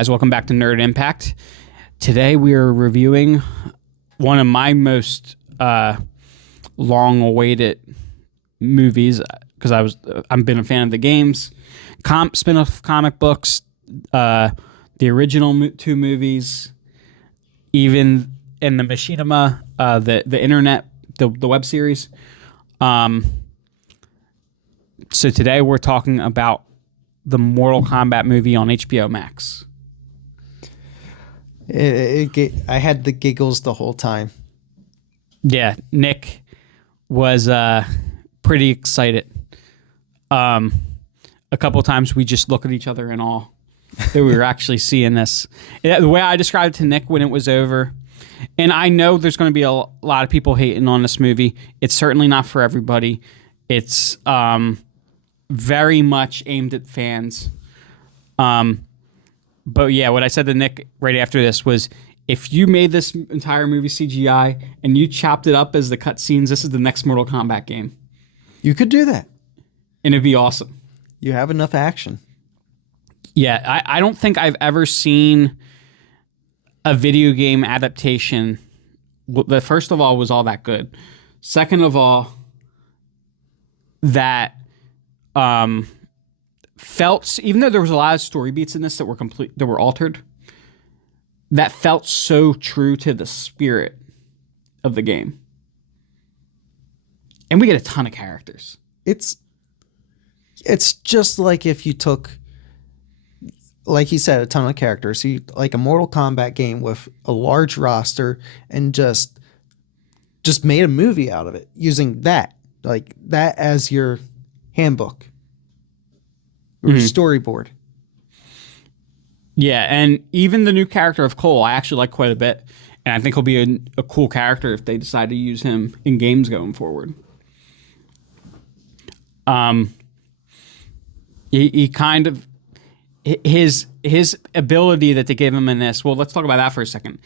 guys? Welcome back to Nerd Impact. Today we are reviewing one of my most long-awaited movies because I've been a fan of the games, spin-off comic books, the original two movies, even in the machinima, the internet, the web series. So today we're talking about the Mortal Kombat movie on HBO Max. I had the giggles the whole time. Yeah, Nick was pretty excited. A couple times we just looked at each other in awe that we were actually seeing this. The way I described it to Nick when it was over, and I know there's going to be a lot of people hating on this movie. It's certainly not for everybody. It's very much aimed at fans. But yeah, what I said to Nick right after this was, if you made this entire movie CGI and you chopped it up as the cutscenes, this is the next Mortal Kombat game. You could do that. And it'd be awesome. You have enough action. Yeah, I don't think I've ever seen a video game adaptation that, first of all, was all that good. Second of all, that felt, even though there was a lot of story beats in this that were altered, that felt so true to the spirit of the game. And we get a ton of characters. It's just like if you took, like he said, a ton of characters. Like a Mortal Kombat game with a large roster and just made a movie out of it using that as your handbook or storyboard. Yeah, and even the new character of Cole, I actually like quite a bit, and I think he'll be a cool character if they decide to use him in games going forward. He kind of, his ability that they gave him in this. Well, let's talk about that for a second.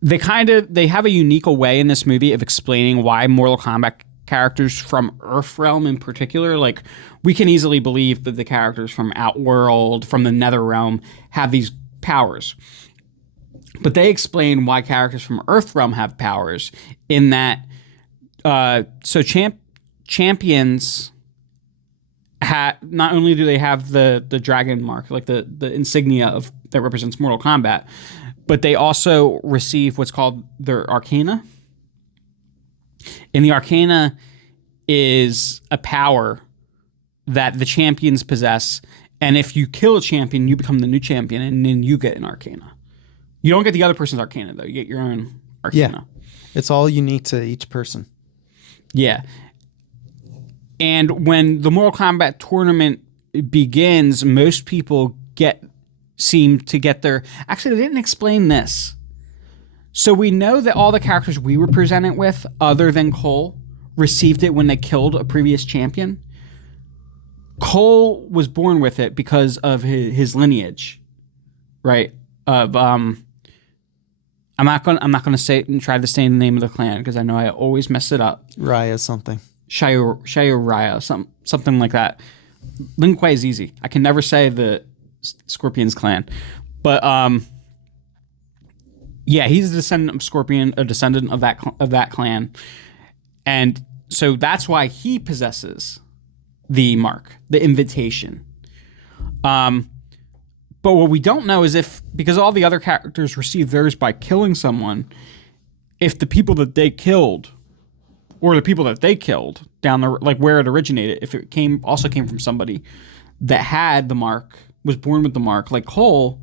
They have a unique way in this movie of explaining why Mortal Kombat characters from Earthrealm in particular, like, we can easily believe that the characters from Outworld, from the Netherrealm, have these powers. But they explain why characters from Earthrealm have powers in that, champions not only do they have the dragon mark, like the insignia that represents Mortal Kombat, but they also receive what's called their Arcana. And the Arcana is a power that the champions possess. And if you kill a champion, you become the new champion, and then you get an Arcana. You don't get the other person's Arcana, though. You get your own Arcana. Yeah. It's all unique to each person. Yeah. And when the Mortal Kombat tournament begins, most people seem to get their... Actually, they didn't explain this. So we know that all the characters we were presented with, other than Cole, received it when they killed a previous champion. Cole was born with it because of his lineage, right? Of I'm not gonna say it and try to say the name of the clan because I know I always mess it up. Raya something. Shayo Raya, something like that. Lin Kuei is easy. I can never say the Scorpion's clan, but yeah, he's a descendant of Scorpion, a descendant of that clan, and so that's why he possesses the mark, the invitation. But what we don't know is because all the other characters received theirs by killing someone, if the people that they killed, or the people that they killed down the where it originated, if it also came from somebody that had the mark, was born with the mark, like Cole.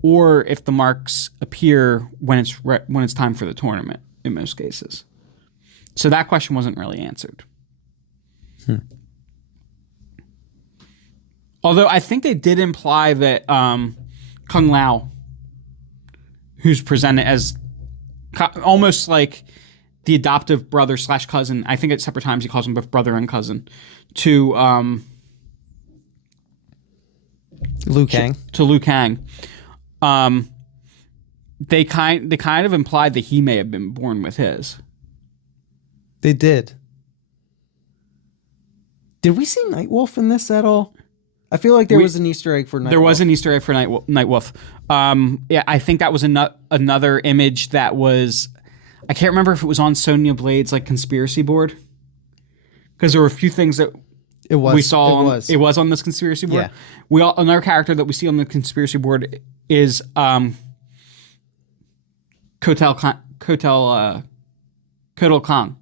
Or if the marks appear when it's time for the tournament, in most cases. So that question wasn't really answered. Although I think they did imply that Kung Lao, who's presented as almost like the adoptive brother / cousin, I think at separate times he calls him both brother and cousin, to Liu Kang. To Liu Kang. They kind of implied that he may have been born with his. They did. Did we see Nightwolf in this at all? I feel like there was an Easter egg for Night There Wolf. was an Easter egg for Night Wolf. Yeah, I think that was another image that was. I can't remember if it was on Sonya Blade's like conspiracy board, because there were a few things that we saw. It was on this conspiracy board. Yeah. Another character that we see on the conspiracy board is Kotal Khan.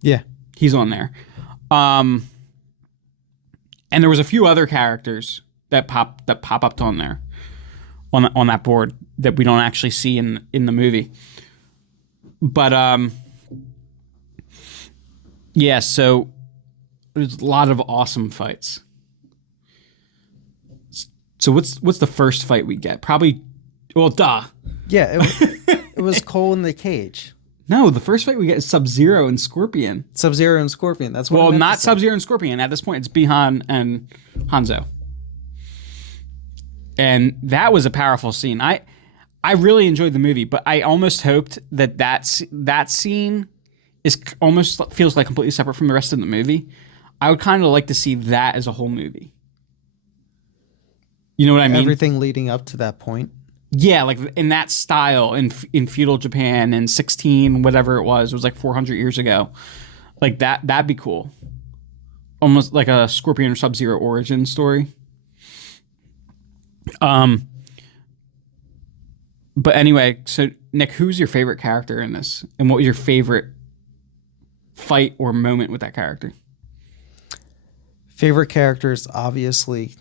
Yeah. He's on there. And there was a few other characters that pop up on there, on that board that we don't actually see in the movie. But yeah, so there's a lot of awesome fights. So what's the first fight we get? Probably, well, duh. Yeah, it was Cole in the cage. No, the first fight we get is Sub-Zero and Scorpion. Sub-Zero and Scorpion. That's what. Well, not Sub-Zero and Scorpion. At this point, it's Bihan and Hanzo. And that was a powerful scene. I really enjoyed the movie, but I almost hoped that scene almost feels like completely separate from the rest of the movie. I would kind of like to see that as a whole movie. You know what I mean? Everything leading up to that point. Yeah, like in that style in feudal Japan in 16 whatever it was like 400 years ago. Like that'd be cool. Almost like a Scorpion or Sub-Zero origin story. But anyway, so Nick, who's your favorite character in this? And what was your favorite fight or moment with that character? Favorite characters, obviously.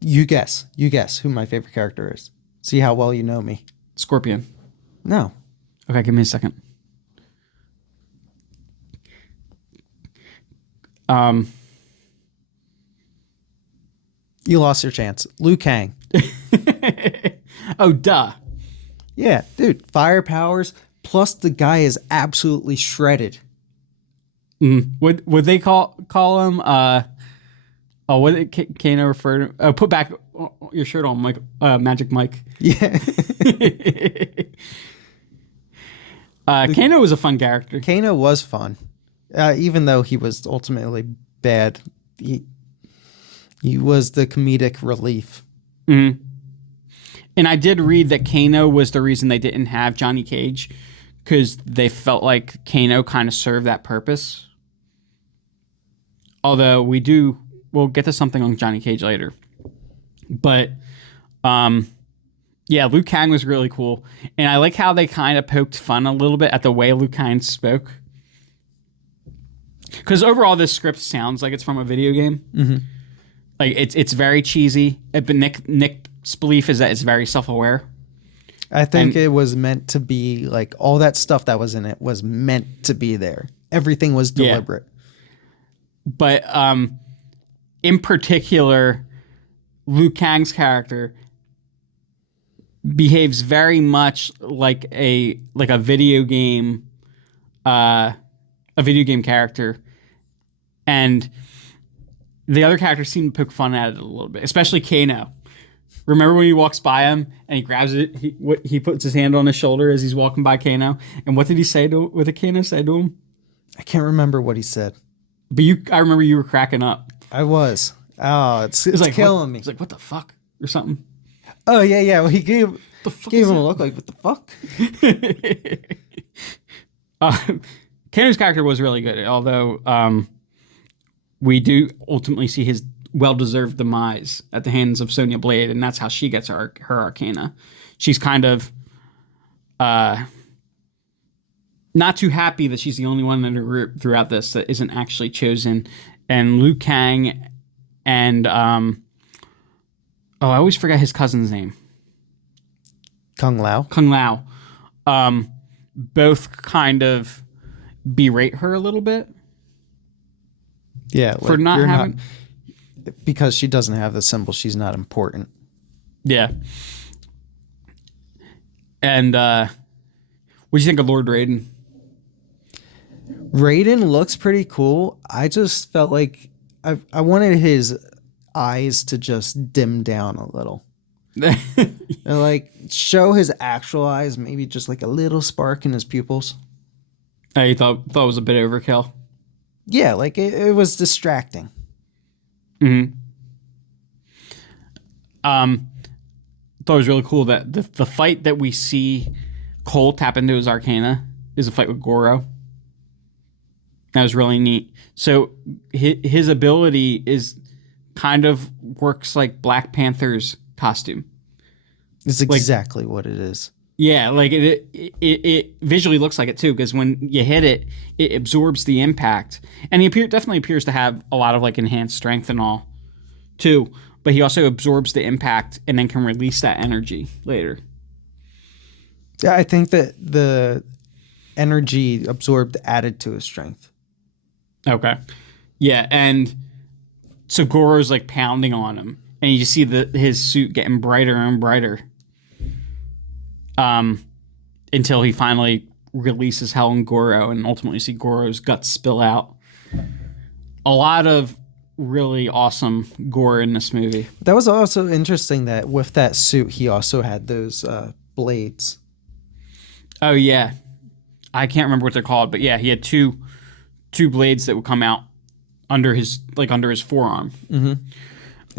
You guess who my favorite character is. See how well you know me. Scorpion. No. Okay, give me a second. You lost your chance. Liu Kang. Oh, duh. Yeah, dude. Fire powers. Plus, the guy is absolutely shredded. Would they call him? What did Kano refer to? Put back your shirt on, Mike. Magic Mike. Yeah. Kano was a fun character. Kano was fun, even though he was ultimately bad. He was the comedic relief. Mm-hmm. And I did read that Kano was the reason they didn't have Johnny Cage, because they felt like Kano kind of served that purpose. Although we'll get to something on Johnny Cage later. But yeah, Liu Kang was really cool. And I like how they kind of poked fun a little bit at the way Liu Kang spoke. Because overall, this script sounds like it's from a video game. Mm-hmm. Like it's very cheesy. But Nick's belief is that it's very self-aware. I think it was meant to be like all that stuff that was in it was meant to be there. Everything was deliberate. Yeah. But in particular, Liu Kang's character behaves very much like a video game character, and the other characters seem to poke fun at it a little bit, especially Kano. Remember when he walks by him and he grabs it? He puts his hand on his shoulder as he's walking by Kano, and what did he say to? What did Kano say to him? I can't remember what he said. But I remember you were cracking up. I was. Oh, it's like killing me. It's like, what the fuck? Or something. Oh, yeah. Well, he gave him a look like, what the fuck? Kano's character was really good, although we do ultimately see his well-deserved demise at the hands of Sonya Blade, and that's how she gets her arcana. She's kind of not too happy that she's the only one in the group throughout this that isn't actually chosen. And Liu Kang and I always forget his cousin's name. Kung Lao. Kung Lao. Both kind of berate her a little bit. Yeah. Like, for not having... because she doesn't have the symbol, she's not important. Yeah. And what do you think of Lord Raiden? Raiden looks pretty cool. I just felt like I wanted his eyes to just dim down a little. And like show his actual eyes, maybe just like a little spark in his pupils. You thought it was a bit overkill? Yeah, like it was distracting. Mm-hmm. thought it was really cool that the fight that we see Cole tap into his Arcana is a fight with Goro. That was really neat. So his ability is kind of works like Black Panther's costume. It's exactly what it is. Yeah, like it visually looks like it too, because when you hit it, it absorbs the impact, and he definitely appears to have a lot of like enhanced strength and all, too. But he also absorbs the impact and then can release that energy later. Yeah, I think that the energy absorbed added to his strength. Okay, yeah, and so Goro's like pounding on him, and you just see his suit getting brighter and brighter. Until he finally releases Hell and Goro, and ultimately see Goro's guts spill out. A lot of really awesome gore in this movie. That was also interesting that with that suit, he also had those blades. Oh yeah, I can't remember what they're called, but yeah, he had two blades that would come out under his forearm. Mm-hmm.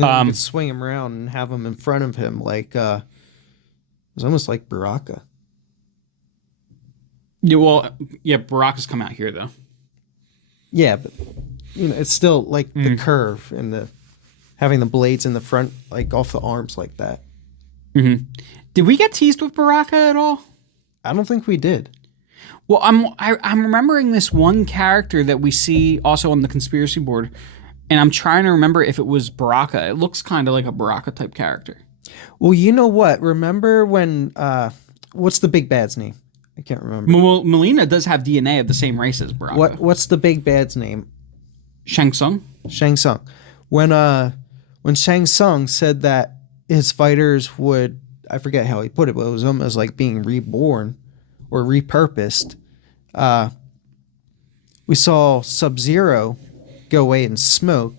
And you could swing him around and have him in front of him like. It was almost like Baraka. Yeah, well, yeah, Baraka's come out here though. Yeah, but it's still like the curve and the having the blades in the front, like off the arms like that. Mm-hmm. Did we get teased with Baraka at all? I don't think we did. Well, I'm remembering this one character that we see also on the conspiracy board, and I'm trying to remember if it was Baraka. It looks kind of like a Baraka type character. Well, you know what? Remember when, what's the big bad's name? I can't remember. Melina does have DNA of the same race as Baraka. What's the big bad's name? Shang Tsung. Shang Tsung. When Shang Tsung said that his fighters would, I forget how he put it, but it was almost like being reborn or repurposed. We saw Sub-Zero go away in smoke,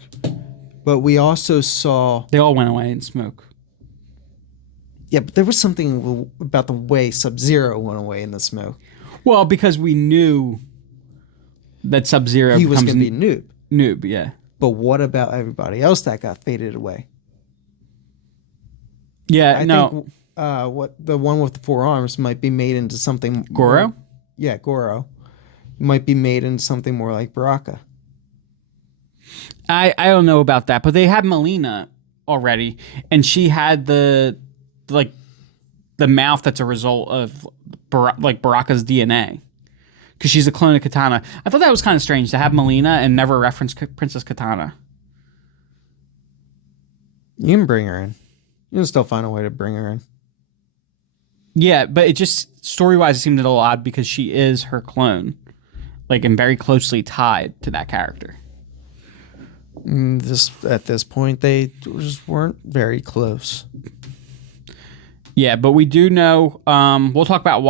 but we also saw... They all went away in smoke. Yeah, but there was something about the way Sub-Zero went away in the smoke. Well, because we knew that Sub-Zero he was going to be Noob. Noob, yeah. But what about everybody else that got faded away? Yeah, I think what the one with the four arms might be made into something. Goro? Goro. Might be made into something more like Baraka. I don't know about that, but they had Melina already, and she had the mouth that's a result of Baraka's DNA, because she's a clone of Katana. I thought that was kind of strange to have Melina and never reference Princess Katana. You can bring her in. You can still find a way to bring her in. Yeah, but it just story-wise it seemed a little odd because she is her clone, and very closely tied to that character. At this point, they just weren't very close. Yeah, but we do know. We'll talk about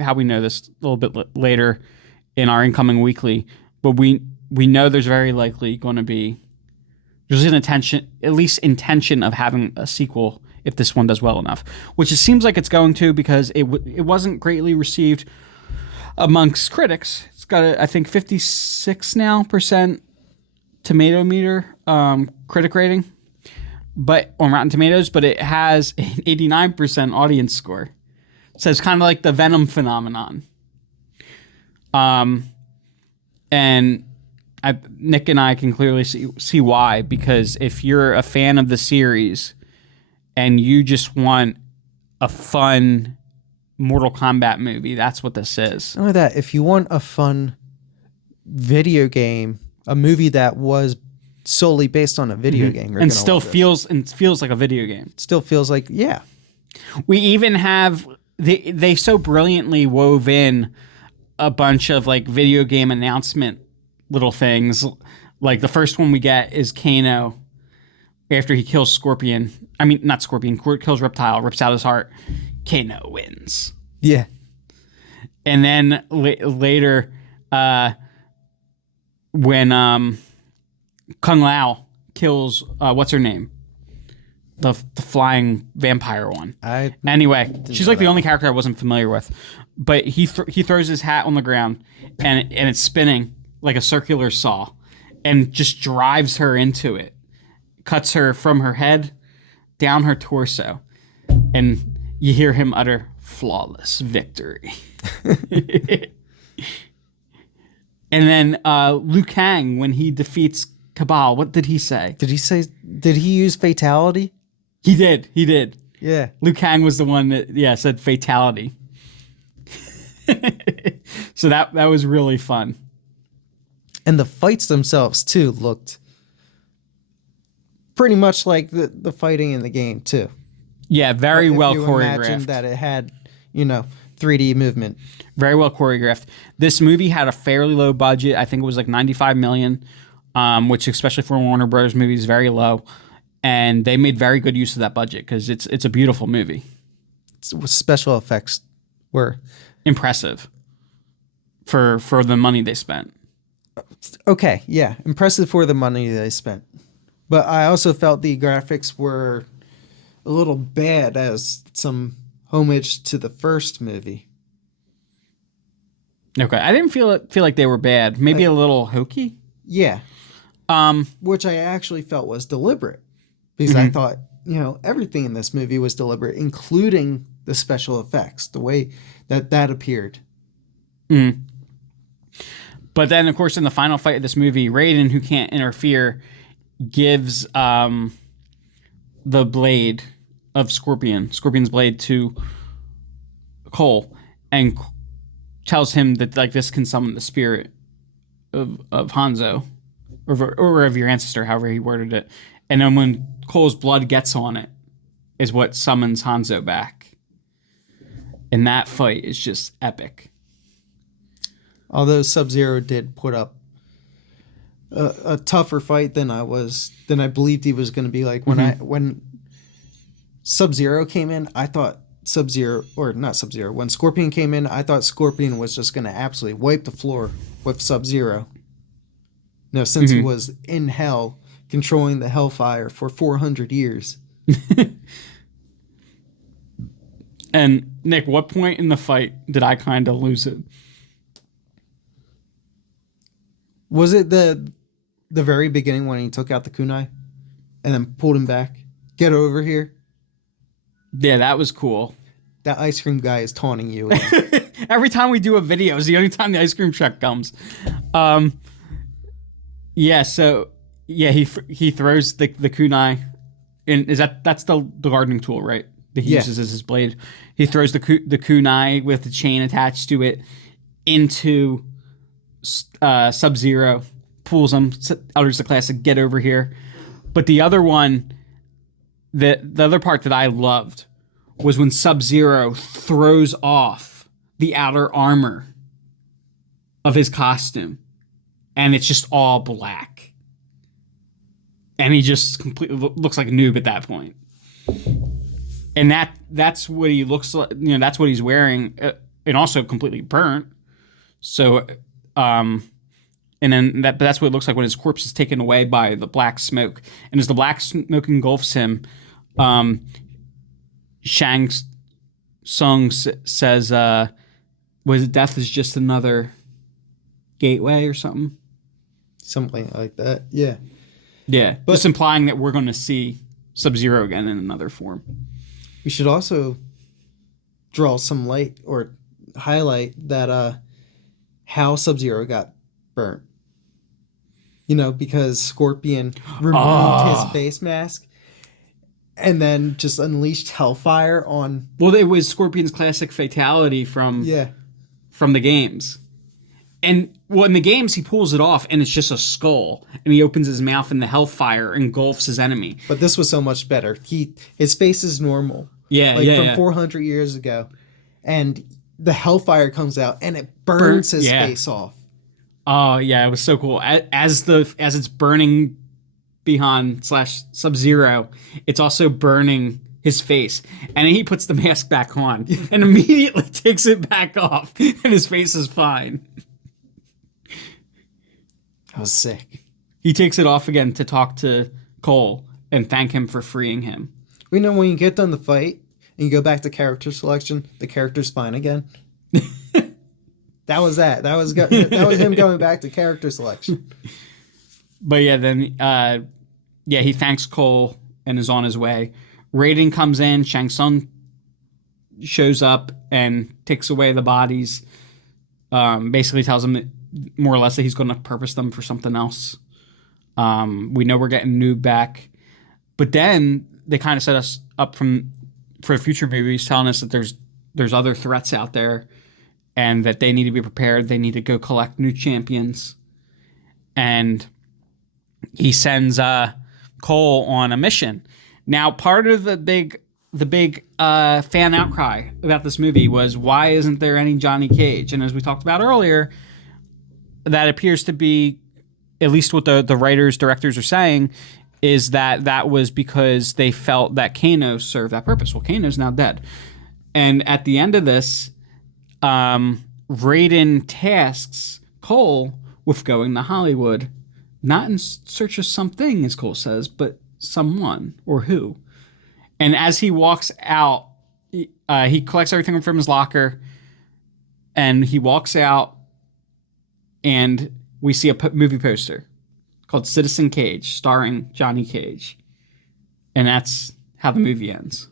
how we know this a little bit later in our incoming weekly. But we know there's very likely going to be an intention of having a sequel if this one does well enough, which it seems like it's going to, because it wasn't greatly received amongst critics. It's got I think 56% tomato meter critic rating, but on Rotten Tomatoes, but it has an 89% audience score. So it's kind of like the Venom phenomenon. And Nick and I can clearly see why, because if you're a fan of the series and you just want a fun Mortal Kombat movie, that's what this is. Not only that, if you want a fun video game, a movie that was solely based on a video game, and still feels like a video game. It still feels like, yeah. We even have they so brilliantly wove in a bunch of video game announcement little things. Like the first one we get is Kano after he kills Scorpion. I mean, not Scorpion, kills Reptile, rips out his heart. Kano wins. Yeah. And then later, when Kung Lao kills what's her name, the flying vampire one. Anyway, she's like the only character I wasn't familiar with, but he throws his hat on the ground and it's spinning like a circular saw, and just drives her into it, cuts her from her head down her torso, and you hear him utter flawless victory. And then Liu Kang, when he defeats Cabal, what did he say? Did he use fatality? He did. Yeah. Liu Kang was the one that, said fatality. So that was really fun. And the fights themselves, too, looked pretty much like the fighting in the game, too. Yeah, very well choreographed. Imagine that it had, 3D movement. Very well choreographed. This movie had a fairly low budget. I think it was like $95 million, which especially for Warner Bros. Movie is very low. And they made very good use of that budget because it's a beautiful movie. Special effects were impressive for the money they spent. Okay, yeah, impressive for the money they spent. But I also felt the graphics were a little bad as some homage to the first movie. Okay, I didn't feel like they were bad. Maybe a little hokey. Yeah. Which I actually felt was deliberate because I thought, everything in this movie was deliberate, including the special effects, the way that appeared. Mm. But then, of course, in the final fight of this movie, Raiden, who can't interfere, gives the blade of Scorpion's blade to Cole, and tells him that this can summon the spirit of Hanzo, or of your ancestor, however he worded it. And then when Cole's blood gets on it, is what summons Hanzo back. And that fight is just epic. Although Sub-Zero did put up a tougher fight than I believed he was going to be. Like when Sub-Zero came in, I thought when Scorpion came in, I thought Scorpion was just going to absolutely wipe the floor with Sub-Zero. Since he was in hell, controlling the hellfire for 400 years. And Nick, what point in the fight did I kind of lose it? Was it the very beginning when he took out the kunai and then pulled him back? Get over here. Yeah, that was cool. That ice cream guy is taunting you again. Every time we do a video is the only time the ice cream truck comes. He throws the kunai, and that's the gardening tool, right? That he uses as his blade. He throws the kunai with the chain attached to it into Sub-Zero, pulls him, utters the classic "get over here." But the other one, the other part that I loved was when Sub-Zero throws off the outer armor of his costume, and it's just all black, and he just completely looks like a noob at that point. And that's what he looks like. That's what he's wearing, and also completely burnt. So, and then that's what it looks like when his corpse is taken away by the black smoke. And as the black smoke engulfs him, Shang Tsung says, "Was death is just another gateway or something?" Something like that. Yeah. Yeah, but just implying that we're going to see Sub-Zero again in another form. We should also draw some light or highlight that how Sub-Zero got burnt. Because Scorpion removed his face mask and then just unleashed hellfire on... Well, it was Scorpion's classic fatality from the games. And in the games, he pulls it off, and it's just a skull. And he opens his mouth, and the hellfire engulfs his enemy. But this was so much better. His face is normal. Yeah, from 400 years ago. And the hellfire comes out, and it burns his face off. Oh, yeah, it was so cool. As it's burning Bihan / Sub-Zero, it's also burning his face. And then he puts the mask back on and immediately takes it back off, and his face is fine. That was sick. He takes it off again to talk to Cole and thank him for freeing him. When you get done the fight and you go back to character selection, the character's fine again. That was that. That was him going back to character selection. But yeah, then he thanks Cole and is on his way. Raiden comes in, Shang Tsung shows up and takes away the bodies. Basically tells him that, more or less, that he's going to purpose them for something else. We know we're getting Noob back. But then they kind of set us up for future movies, telling us that there's other threats out there and that they need to be prepared. They need to go collect new champions. And he sends Cole on a mission. Now, part of the big fan outcry about this movie was, why isn't there any Johnny Cage? And as we talked about earlier, that appears to be, at least what the writers, directors are saying, is that was because they felt that Kano served that purpose. Well, Kano's now dead. And at the end of this, Raiden tasks Cole with going to Hollywood, not in search of something, as Cole says, but someone or who. And as he walks out, he collects everything from his locker, and he walks out, and we see a movie poster called Citizen Cage, starring Johnny Cage. And that's how the movie ends.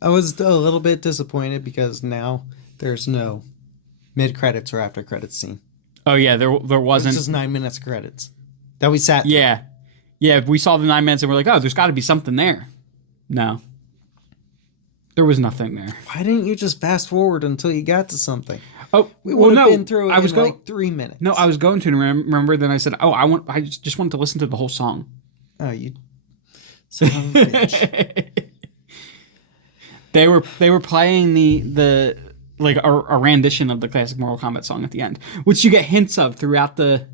I was a little bit disappointed because now there's no mid-credits or after-credits scene. Oh, yeah, there wasn't. It's just 9 minutes of credits that we sat through. Yeah. Yeah, we saw the 9 minutes and we're like, oh, there's got to be something there. No. There was nothing there. Why didn't you just fast forward until you got to something? Oh, we would have been through it in like 3 minutes. No, I was going to remember. Then I said, "Oh, I just wanted to listen to the whole song." Oh, you son of a bitch! They were playing the like a rendition of the classic Mortal Kombat song at the end, which you get hints of throughout the.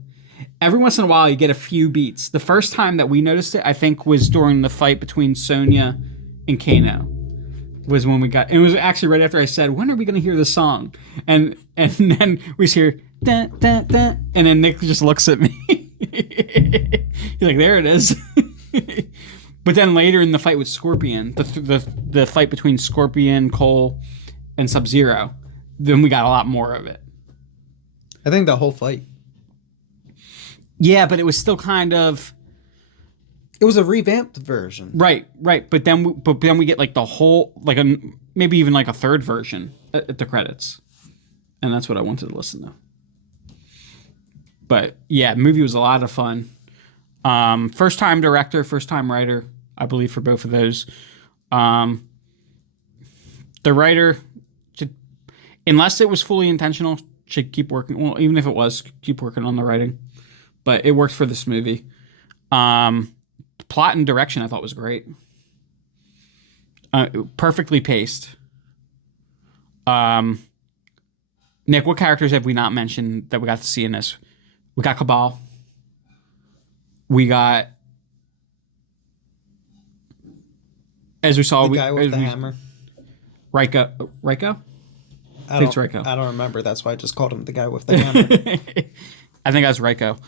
Every once in a while, you get a few beats. The first time that we noticed it, I think, was during the fight between Sonya and Kano. Was when we got, and it was actually right after I said, when are we going to hear the song? And then we hear, dun, dun, dun, and then Nick just looks at me. He's like, there it is. But then later in the fight with Scorpion, the fight between Scorpion, Cole, and Sub-Zero, then we got a lot more of it. I think the whole fight. Yeah, but it was still kind of... It was a revamped version. Right. But then we get like the whole, like maybe even like a third version at the credits. And that's what I wanted to listen to. But yeah, the movie was a lot of fun. First time director, first time writer, I believe, for both of those. The writer should, unless it was fully intentional, should keep working. Well, even if it was, keep working on the writing. But it worked for this movie. Plot and direction I thought was great. Perfectly paced. Nick, what characters have we not mentioned that we got to see in this? We got Cabal. We got, as we saw, the guy with the hammer. Raiko? I think it's Raiko. I don't remember. That's why I just called him the guy with the hammer. I think that's Raiko.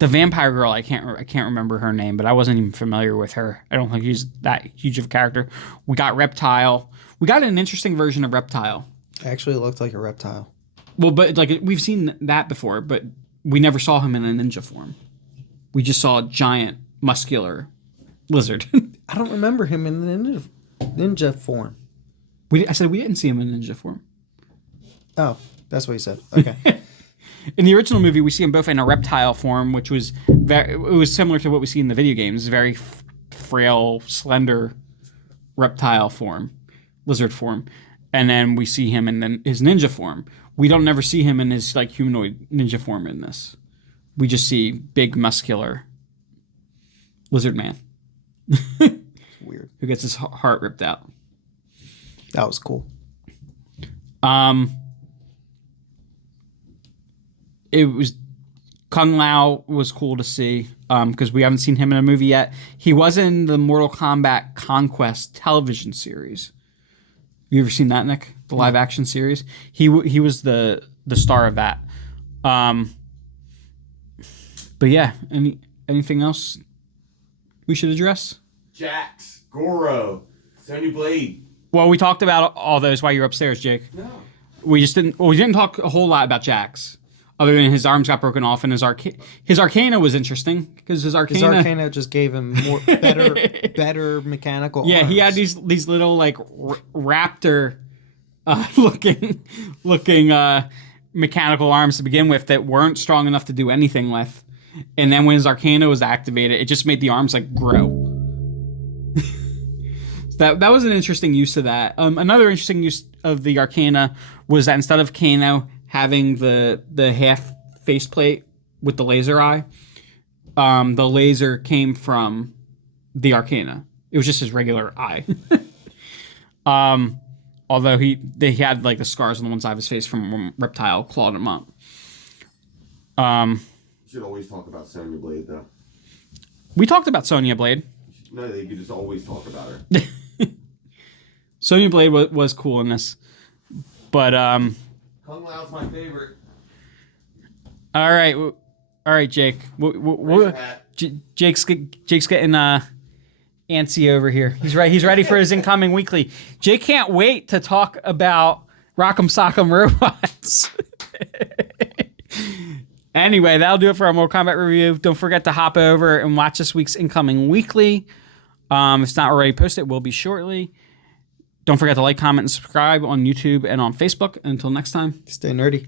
The vampire girl, I can't remember her name, but I wasn't even familiar with her. I don't think she's that huge of a character. We got Reptile. We got an interesting version of Reptile. It actually looked like a reptile. Well, but like we've seen that before, but we never saw him in a ninja form. We just saw a giant, muscular lizard. I don't remember him in the ninja form. I said we didn't see him in ninja form. Oh, that's what you said. Okay. In the original movie, we see him both in a reptile form, which was it was similar to what we see in the video games. Very frail, slender reptile form, lizard form, and then we see him in his ninja form. We don't never see him in his like humanoid ninja form in this. We just see big, muscular lizard man. Weird. Who gets his heart ripped out. That was cool. It was Kung Lao was cool to see because we haven't seen him in a movie yet. He was in the Mortal Kombat Conquest television series. You ever seen that, Nick? The live action series. He was the star of that. But yeah, anything else we should address? Jax, Goro, Sonya Blade. Well, we talked about all those while you were upstairs, Jake. No. We didn't talk a whole lot about Jax. other than his arms got broken off, and his Arcana was interesting because his His Arcana just gave him better mechanical. Yeah, arms. he had these little like raptor looking mechanical arms to begin with that weren't strong enough to do anything with, and then when his Arcana was activated, it just made the arms like grow. That was an interesting use of that. Another interesting use of the Arcana was that instead of Kano having the half faceplate with the laser eye, the laser came from the Arcana. It was just his regular eye. Although he had like the scars on the one side of his face from when Reptile clawed him up. You should always talk about Sonya Blade, though. We talked about Sonya Blade. No, you could just always talk about her. Sonya Blade was cool in this, but Kung Lao's my favorite. all right, Jake. Jake's getting antsy over here. He's ready for his incoming weekly. Jake can't wait to talk about Rock'em Sock'em Robots. Anyway, that'll do it for our Mortal Kombat review. Don't forget to hop over and watch this week's incoming weekly. If it's not already posted, it will be shortly. Don't forget to like, comment, and subscribe on YouTube and on Facebook. Until next time. Stay nerdy.